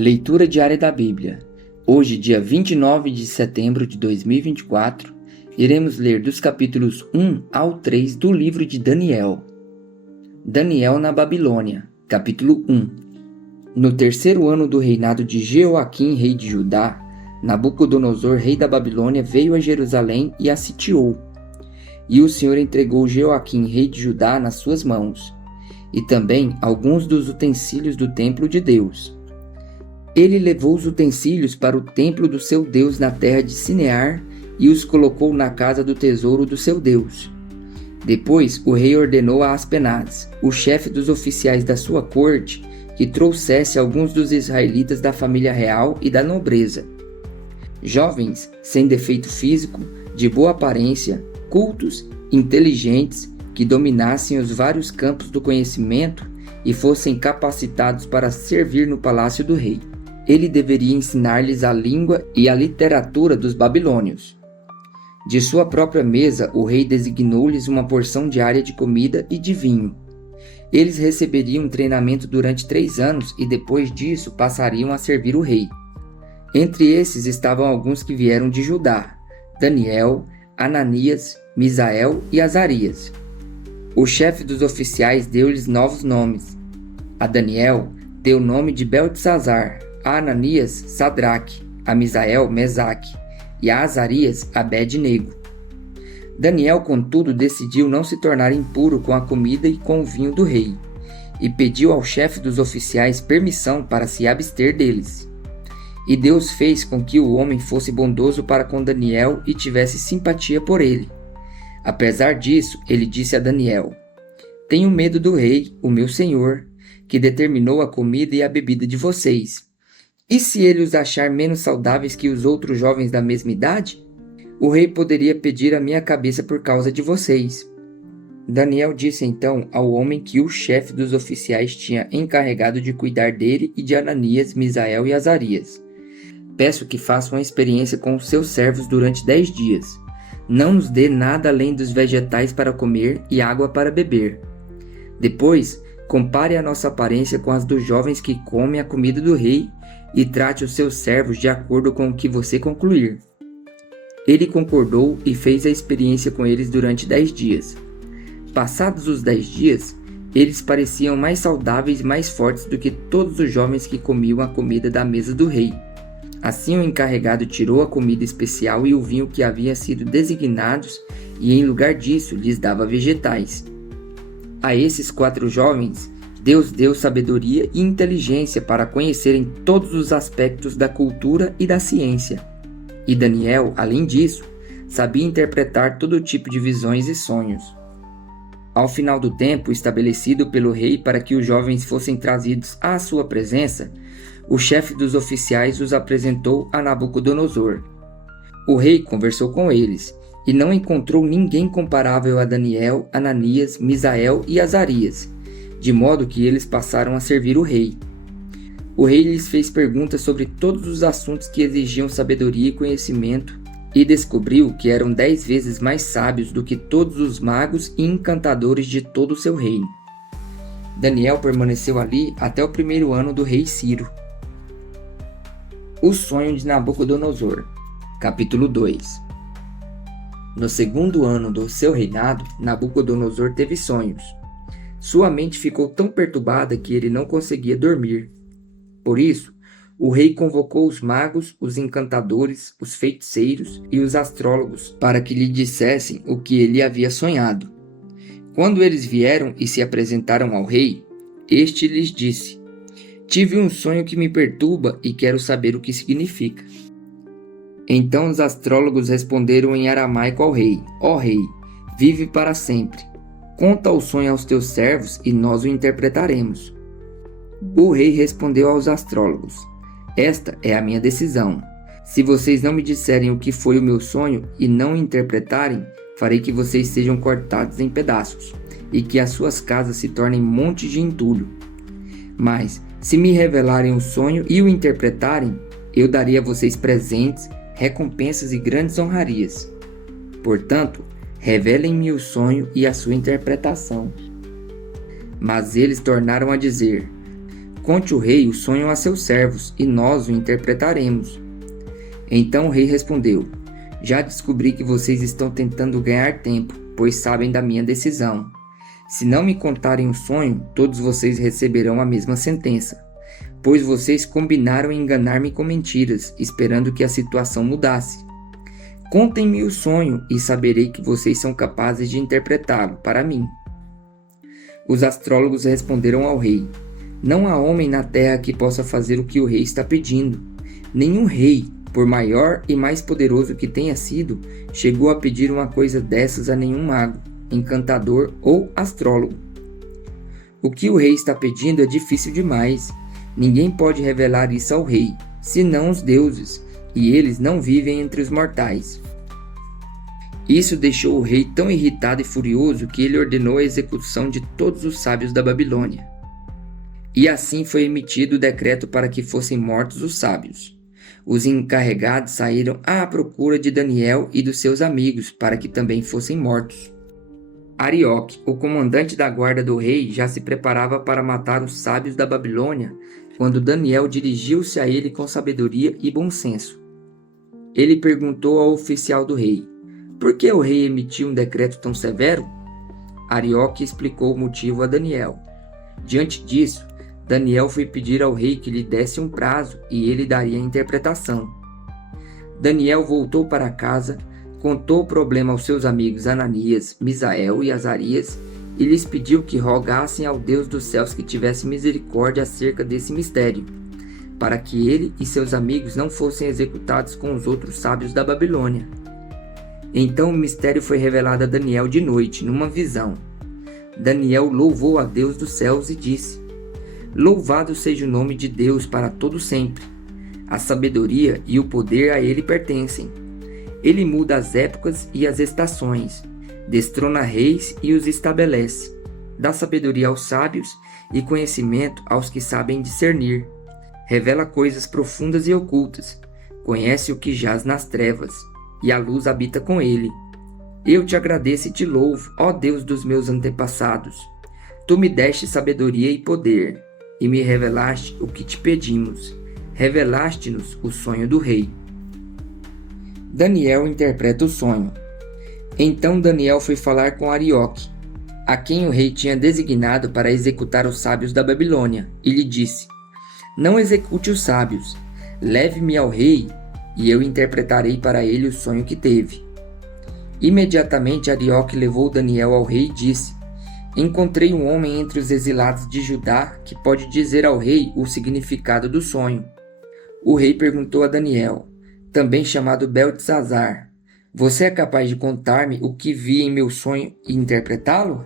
Leitura diária da Bíblia. Hoje, dia 29 de setembro de 2024, iremos ler dos capítulos 1 ao 3 do livro de Daniel. Daniel na Babilônia, capítulo 1. No terceiro ano do reinado de Jeoaquim, rei de Judá, Nabucodonosor, rei da Babilônia, veio a Jerusalém e a sitiou. E o Senhor entregou Jeoaquim, rei de Judá, nas suas mãos, e também alguns dos utensílios do templo de Deus. Ele levou os utensílios para o templo do seu Deus na terra de Sinear e os colocou na casa do tesouro do seu Deus. Depois o rei ordenou a Aspenaz, o chefe dos oficiais da sua corte, que trouxesse alguns dos israelitas da família real e da nobreza. Jovens, sem defeito físico, de boa aparência, cultos, inteligentes, que dominassem os vários campos do conhecimento e fossem capacitados para servir no palácio do rei. Ele deveria ensinar-lhes a língua e a literatura dos babilônios. De sua própria mesa, o rei designou-lhes uma porção diária de comida e de vinho. Eles receberiam um treinamento durante 3 anos e depois disso passariam a servir o rei. Entre esses estavam alguns que vieram de Judá: Daniel, Ananias, Misael e Azarias. O chefe dos oficiais deu-lhes novos nomes. A Daniel deu o nome de Beltesazar, a Ananias, Sadraque, a Misael, Mesaque, e a Azarias, Abed-nego. Daniel, contudo, decidiu não se tornar impuro com a comida e com o vinho do rei, e pediu ao chefe dos oficiais permissão para se abster deles. E Deus fez com que o homem fosse bondoso para com Daniel e tivesse simpatia por ele. Apesar disso, ele disse a Daniel: "Tenho medo do rei, o meu senhor, que determinou a comida e a bebida de vocês. E se ele os achar menos saudáveis que os outros jovens da mesma idade? O rei poderia pedir a minha cabeça por causa de vocês." Daniel disse então ao homem que o chefe dos oficiais tinha encarregado de cuidar dele e de Ananias, Misael e Azarias: "Peço que faça uma experiência com os seus servos durante 10 dias. Não nos dê nada além dos vegetais para comer e água para beber. Depois, compare a nossa aparência com as dos jovens que comem a comida do rei e trate os seus servos de acordo com o que você concluir." Ele concordou e fez a experiência com eles durante 10 dias. Passados os 10 dias, eles pareciam mais saudáveis e mais fortes do que todos os jovens que comiam a comida da mesa do rei. Assim o encarregado tirou a comida especial e o vinho que havia sido designados e em lugar disso lhes dava vegetais. A esses 4 jovens, Deus deu sabedoria e inteligência para conhecerem todos os aspectos da cultura e da ciência. E Daniel, além disso, sabia interpretar todo tipo de visões e sonhos. Ao final do tempo estabelecido pelo rei para que os jovens fossem trazidos à sua presença, o chefe dos oficiais os apresentou a Nabucodonosor. O rei conversou com eles e não encontrou ninguém comparável a Daniel, Ananias, Misael e Azarias, de modo que eles passaram a servir o rei. O rei lhes fez perguntas sobre todos os assuntos que exigiam sabedoria e conhecimento e descobriu que eram 10 vezes mais sábios do que todos os magos e encantadores de todo o seu reino. Daniel permaneceu ali até o 1º ano do rei Ciro. O sonho de Nabucodonosor, capítulo 2. No 2º ano do seu reinado, Nabucodonosor teve sonhos. Sua mente ficou tão perturbada que ele não conseguia dormir. Por isso, o rei convocou os magos, os encantadores, os feiticeiros e os astrólogos para que lhe dissessem o que ele havia sonhado. Quando eles vieram e se apresentaram ao rei, este lhes disse: "Tive um sonho que me perturba e quero saber o que significa." Então os astrólogos responderam em aramaico ao rei: "Ó rei, vive para sempre. Conta o sonho aos teus servos e nós o interpretaremos." O rei respondeu aos astrólogos: "Esta é a minha decisão. Se vocês não me disserem o que foi o meu sonho e não o interpretarem, farei que vocês sejam cortados em pedaços e que as suas casas se tornem montes de entulho. Mas, se me revelarem o sonho e o interpretarem, eu darei a vocês presentes, recompensas e grandes honrarias. Portanto, revelem-me o sonho e a sua interpretação." Mas eles tornaram a dizer: conte o rei o sonho a seus servos, e nós o interpretaremos. Então o rei respondeu: já descobri que vocês estão tentando ganhar tempo, pois sabem da minha decisão. Se não me contarem o sonho, todos vocês receberão a mesma sentença, pois vocês combinaram em enganar-me com mentiras, esperando que a situação mudasse. Contem-me o sonho e saberei que vocês são capazes de interpretá-lo para mim. Os astrólogos responderam ao rei: não há homem na terra que possa fazer o que o rei está pedindo. Nenhum rei, por maior e mais poderoso que tenha sido, chegou a pedir uma coisa dessas a nenhum mago, encantador ou astrólogo. O que o rei está pedindo é difícil demais. Ninguém pode revelar isso ao rei, senão os deuses, e eles não vivem entre os mortais. Isso deixou o rei tão irritado e furioso que ele ordenou a execução de todos os sábios da Babilônia. E assim foi emitido o decreto para que fossem mortos os sábios. Os encarregados saíram à procura de Daniel e dos seus amigos para que também fossem mortos. Arioque, o comandante da guarda do rei, já se preparava para matar os sábios da Babilônia quando Daniel dirigiu-se a ele com sabedoria e bom senso. Ele perguntou ao oficial do rei: por que o rei emitiu um decreto tão severo? Arioque explicou o motivo a Daniel. Diante disso, Daniel foi pedir ao rei que lhe desse um prazo e ele daria a interpretação. Daniel voltou para casa, contou o problema aos seus amigos Ananias, Misael e Azarias e lhes pediu que rogassem ao Deus dos céus que tivesse misericórdia acerca desse mistério, para que ele e seus amigos não fossem executados com os outros sábios da Babilônia. Então o mistério foi revelado a Daniel de noite, numa visão. Daniel louvou a Deus dos céus e disse: louvado seja o nome de Deus para todo sempre. A sabedoria e o poder a ele pertencem. Ele muda as épocas e as estações, destrona reis e os estabelece, dá sabedoria aos sábios e conhecimento aos que sabem discernir, revela coisas profundas e ocultas, conhece o que jaz nas trevas, e a luz habita com ele. Eu te agradeço e te louvo, ó Deus dos meus antepassados. Tu me deste sabedoria e poder, e me revelaste o que te pedimos. Revelaste-nos o sonho do rei. Daniel interpreta o sonho. Então Daniel foi falar com Arioque, a quem o rei tinha designado para executar os sábios da Babilônia, e lhe disse: não execute os sábios, leve-me ao rei, e eu interpretarei para ele o sonho que teve. Imediatamente Arioque levou Daniel ao rei e disse: encontrei um homem entre os exilados de Judá que pode dizer ao rei o significado do sonho. O rei perguntou a Daniel, também chamado Beltesazar: você é capaz de contar-me o que vi em meu sonho e interpretá-lo?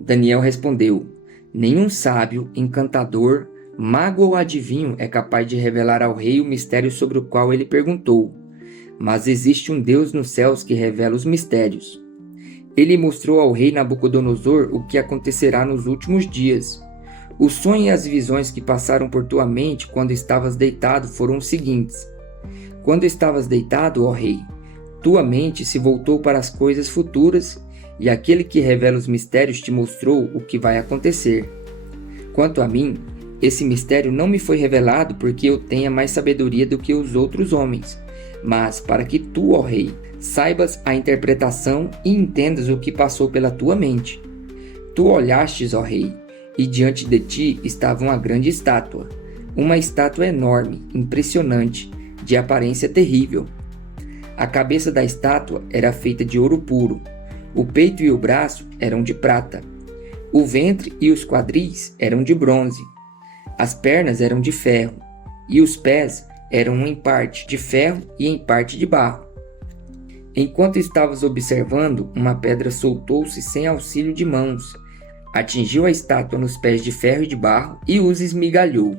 Daniel respondeu: nenhum sábio, encantador, mago ou adivinho é capaz de revelar ao rei o mistério sobre o qual ele perguntou. Mas existe um Deus nos céus que revela os mistérios. Ele mostrou ao rei Nabucodonosor o que acontecerá nos últimos dias. O sonho e as visões que passaram por tua mente quando estavas deitado foram os seguintes. Quando estavas deitado, ó rei, tua mente se voltou para as coisas futuras, e aquele que revela os mistérios te mostrou o que vai acontecer. Quanto a mim, esse mistério não me foi revelado porque eu tenha mais sabedoria do que os outros homens, mas para que tu, ó rei, saibas a interpretação e entendas o que passou pela tua mente. Tu olhastes, ó rei, e diante de ti estava uma grande estátua, uma estátua enorme, impressionante, de aparência terrível. A cabeça da estátua era feita de ouro puro, o peito e o braço eram de prata, o ventre e os quadris eram de bronze, as pernas eram de ferro, e os pés eram em parte de ferro e em parte de barro. Enquanto estavas observando, uma pedra soltou-se sem auxílio de mãos, atingiu a estátua nos pés de ferro e de barro e os esmigalhou.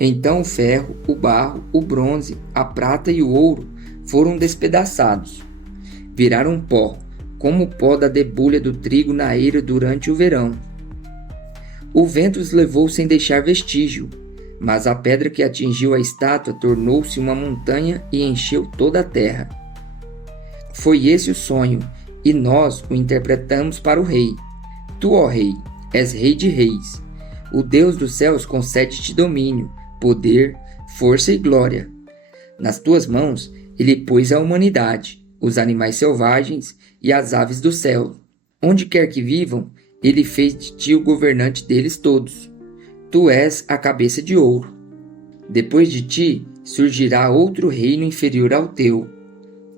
Então o ferro, o barro, o bronze, a prata e o ouro foram despedaçados. Viraram pó, como o pó da debulha do trigo na eira durante o verão. O vento os levou sem deixar vestígio, mas a pedra que atingiu a estátua tornou-se uma montanha e encheu toda a terra. Foi esse o sonho, e nós o interpretamos para o rei. Tu, ó rei, és rei de reis. O Deus dos céus concede-te domínio, poder, força e glória. Nas tuas mãos ele pôs a humanidade, os animais selvagens e as aves do céu. Onde quer que vivam, ele fez de ti o governante deles todos. Tu és a cabeça de ouro. Depois de ti surgirá outro reino inferior ao teu.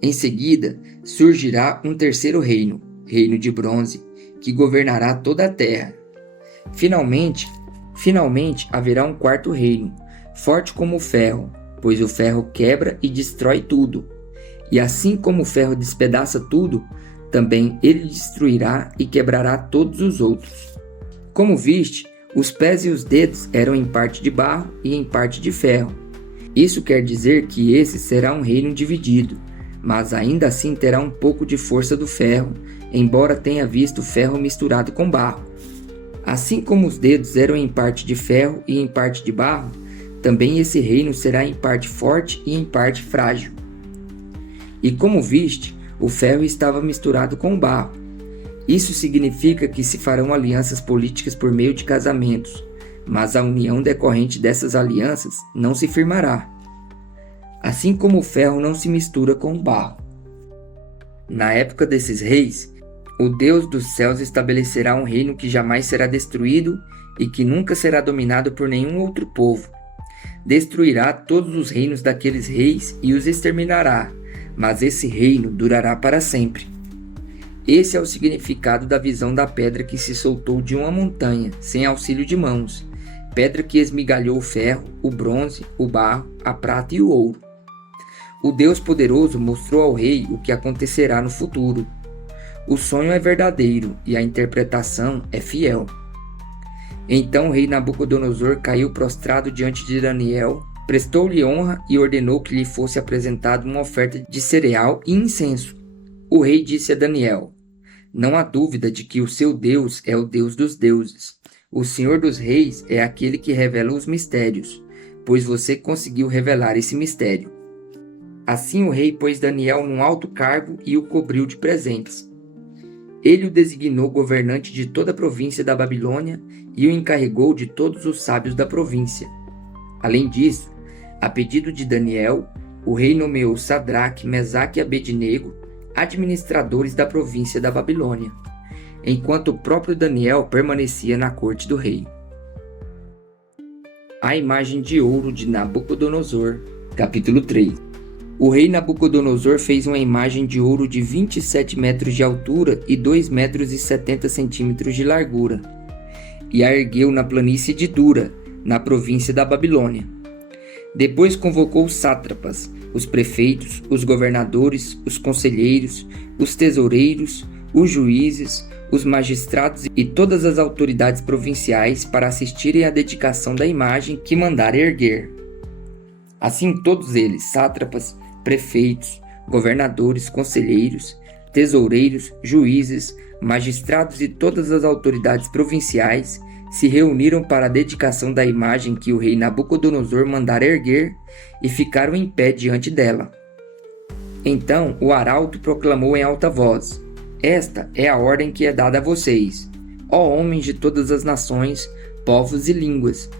Em seguida surgirá um terceiro reino, reino de bronze, que governará toda a terra. Finalmente haverá um quarto reino, forte como o ferro, pois o ferro quebra e destrói tudo. E assim como o ferro despedaça tudo, também ele destruirá e quebrará todos os outros. Como viste, os pés e os dedos eram em parte de barro e em parte de ferro. Isso quer dizer que esse será um reino dividido, mas ainda assim terá um pouco de força do ferro, embora tenha visto ferro misturado com barro. Assim como os dedos eram em parte de ferro e em parte de barro, também esse reino será em parte forte e em parte frágil. E como viste, o ferro estava misturado com o barro. Isso significa que se farão alianças políticas por meio de casamentos, mas a união decorrente dessas alianças não se firmará. Assim como o ferro não se mistura com o barro. Na época desses reis, o Deus dos céus estabelecerá um reino que jamais será destruído e que nunca será dominado por nenhum outro povo. Destruirá todos os reinos daqueles reis e os exterminará, mas esse reino durará para sempre. Esse é o significado da visão da pedra que se soltou de uma montanha, sem auxílio de mãos, pedra que esmigalhou o ferro, o bronze, o barro, a prata e o ouro. O Deus poderoso mostrou ao rei o que acontecerá no futuro. O sonho é verdadeiro e a interpretação é fiel. Então o rei Nabucodonosor caiu prostrado diante de Daniel, prestou-lhe honra e ordenou que lhe fosse apresentada uma oferta de cereal e incenso. O rei disse a Daniel: não há dúvida de que o seu Deus é o Deus dos deuses. O Senhor dos reis é aquele que revela os mistérios, pois você conseguiu revelar esse mistério. Assim o rei pôs Daniel num alto cargo e o cobriu de presentes. Ele o designou governante de toda a província da Babilônia e o encarregou de todos os sábios da província. Além disso, a pedido de Daniel, o rei nomeou Sadraque, Mesaque e Abednego administradores da província da Babilônia, enquanto o próprio Daniel permanecia na corte do rei. A imagem de ouro de Nabucodonosor, capítulo 3. O rei Nabucodonosor fez uma imagem de ouro de 27 metros de altura e 2 metros e 70 centímetros de largura, e a ergueu na planície de Dura, na província da Babilônia. Depois convocou os sátrapas, os prefeitos, os governadores, os conselheiros, os tesoureiros, os juízes, os magistrados e todas as autoridades provinciais para assistirem à dedicação da imagem que mandara erguer. Assim todos eles, sátrapas, prefeitos, governadores, conselheiros, tesoureiros, juízes, magistrados e todas as autoridades provinciais se reuniram para a dedicação da imagem que o rei Nabucodonosor mandara erguer e ficaram em pé diante dela. Então o arauto proclamou em alta voz: esta é a ordem que é dada a vocês, ó homens de todas as nações, povos e línguas.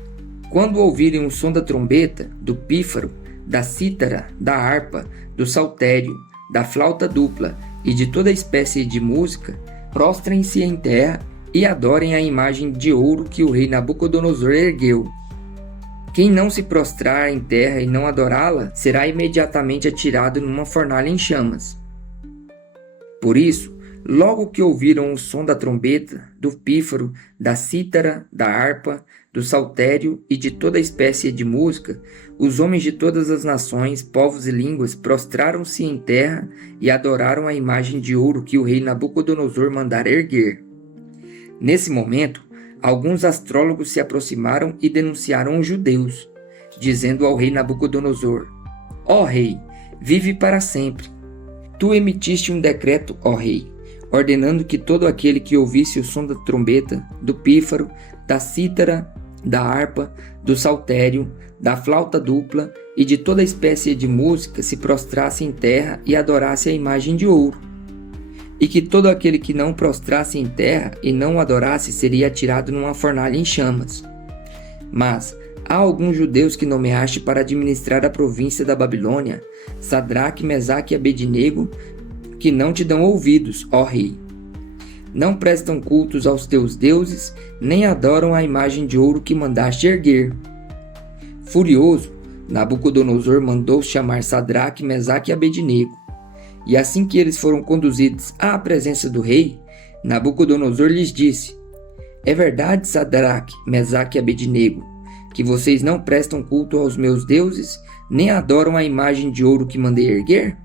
Quando ouvirem o som da trombeta, do pífaro, da cítara, da harpa, do saltério, da flauta dupla e de toda espécie de música, prostrem-se em terra e adorem a imagem de ouro que o rei Nabucodonosor ergueu. Quem não se prostrar em terra e não adorá-la, será imediatamente atirado numa fornalha em chamas. Por isso, logo que ouviram o som da trombeta, do pífaro, da cítara, da harpa, do saltério e de toda espécie de música, os homens de todas as nações, povos e línguas prostraram-se em terra e adoraram a imagem de ouro que o rei Nabucodonosor mandara erguer. Nesse momento, alguns astrólogos se aproximaram e denunciaram os judeus, dizendo ao rei Nabucodonosor: ó rei, vive para sempre. Tu emitiste um decreto, ó rei, ordenando que todo aquele que ouvisse o som da trombeta, do pífaro, da cítara, da harpa, do saltério, da flauta dupla e de toda espécie de música se prostrasse em terra e adorasse a imagem de ouro. E que todo aquele que não prostrasse em terra e não o adorasse seria atirado numa fornalha em chamas. Mas há alguns judeus que nomeaste para administrar a província da Babilônia, Sadraque, Mesaque e Abednego, que não te dão ouvidos, ó rei. Não prestam cultos aos teus deuses, nem adoram a imagem de ouro que mandaste erguer. Furioso, Nabucodonosor mandou chamar Sadraque, Mesaque e Abednego. E assim que eles foram conduzidos à presença do rei, Nabucodonosor lhes disse: É verdade, Sadraque, Mesaque e Abednego, que vocês não prestam culto aos meus deuses, nem adoram a imagem de ouro que mandei erguer?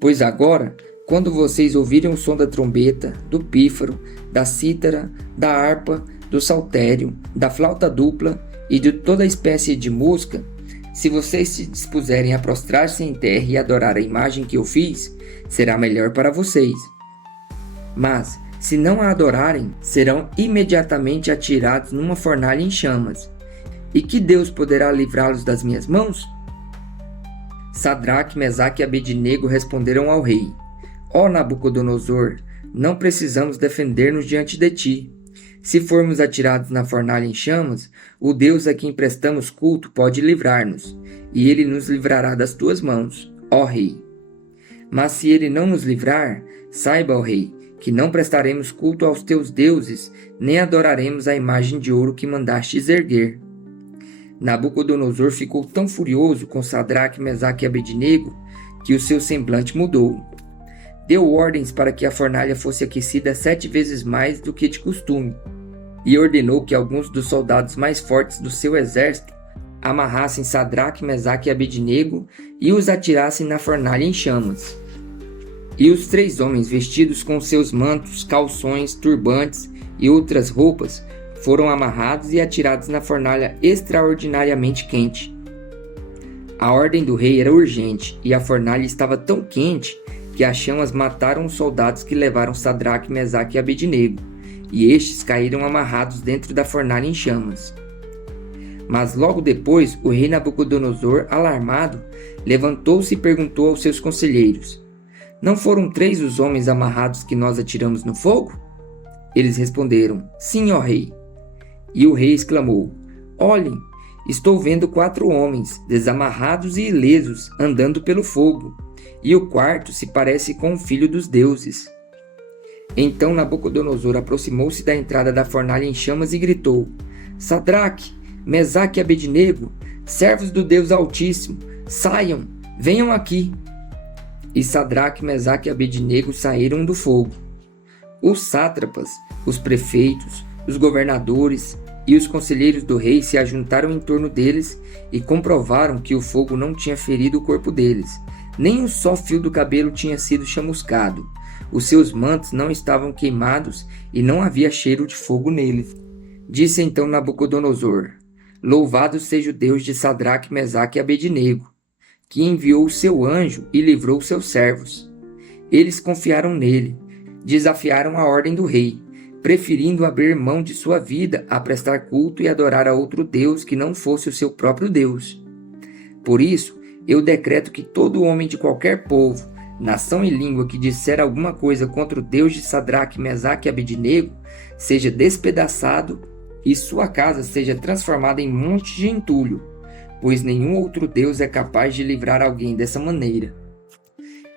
Pois agora, quando vocês ouvirem o som da trombeta, do pífaro, da cítara, da harpa, do saltério, da flauta dupla e de toda espécie de música, se vocês se dispuserem a prostrar-se em terra e adorar a imagem que eu fiz, será melhor para vocês. Mas, se não a adorarem, serão imediatamente atirados numa fornalha em chamas. E que Deus poderá livrá-los das minhas mãos? Sadraque, Mesaque e Abednego responderam ao rei: Ó Nabucodonosor, não precisamos defender-nos diante de ti. Se formos atirados na fornalha em chamas, o Deus a quem prestamos culto pode livrar-nos, e ele nos livrará das tuas mãos, ó rei. Mas se ele não nos livrar, saiba, ó rei, que não prestaremos culto aos teus deuses, nem adoraremos a imagem de ouro que mandastes erguer. Nabucodonosor ficou tão furioso com Sadraque, Mesaque e Abednego, que o seu semblante mudou. Deu ordens para que a fornalha fosse aquecida 7 vezes mais do que de costume, e ordenou que alguns dos soldados mais fortes do seu exército amarrassem Sadraque, Mesaque e Abednego e os atirassem na fornalha em chamas. E os 3 homens, vestidos com seus mantos, calções, turbantes e outras roupas, foram amarrados e atirados na fornalha extraordinariamente quente. A ordem do rei era urgente, e a fornalha estava tão quente que as chamas mataram os soldados que levaram Sadraque, Mesaque e Abednego, e estes caíram amarrados dentro da fornalha em chamas. Mas logo depois, o rei Nabucodonosor, alarmado, levantou-se e perguntou aos seus conselheiros: Não foram 3 os homens amarrados que nós atiramos no fogo? Eles responderam: Sim, ó rei. E o rei exclamou: Olhem, estou vendo 4 homens, desamarrados e ilesos, andando pelo fogo, e o quarto se parece com o filho dos deuses. Então Nabucodonosor aproximou-se da entrada da fornalha em chamas e gritou: Sadraque, Mesaque e Abednego, servos do Deus Altíssimo, saiam, venham aqui. E Sadraque, Mesaque e Abednego saíram do fogo. Os sátrapas, os prefeitos, os governadores e os conselheiros do rei se ajuntaram em torno deles e comprovaram que o fogo não tinha ferido o corpo deles, nem um só fio do cabelo tinha sido chamuscado. Os seus mantos não estavam queimados e não havia cheiro de fogo neles. Disse então Nabucodonosor: Louvado seja o Deus de Sadraque, Mesaque e Abednego, que enviou o seu anjo e livrou seus servos. Eles confiaram nele, desafiaram a ordem do rei, preferindo abrir mão de sua vida a prestar culto e adorar a outro Deus que não fosse o seu próprio Deus. Por isso, eu decreto que todo homem de qualquer povo, nação e língua que disser alguma coisa contra o Deus de Sadraque, Mesaque e Abednego seja despedaçado e sua casa seja transformada em monte de entulho, pois nenhum outro Deus é capaz de livrar alguém dessa maneira.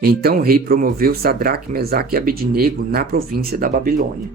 Então o rei promoveu Sadraque, Mesaque e Abednego na província da Babilônia.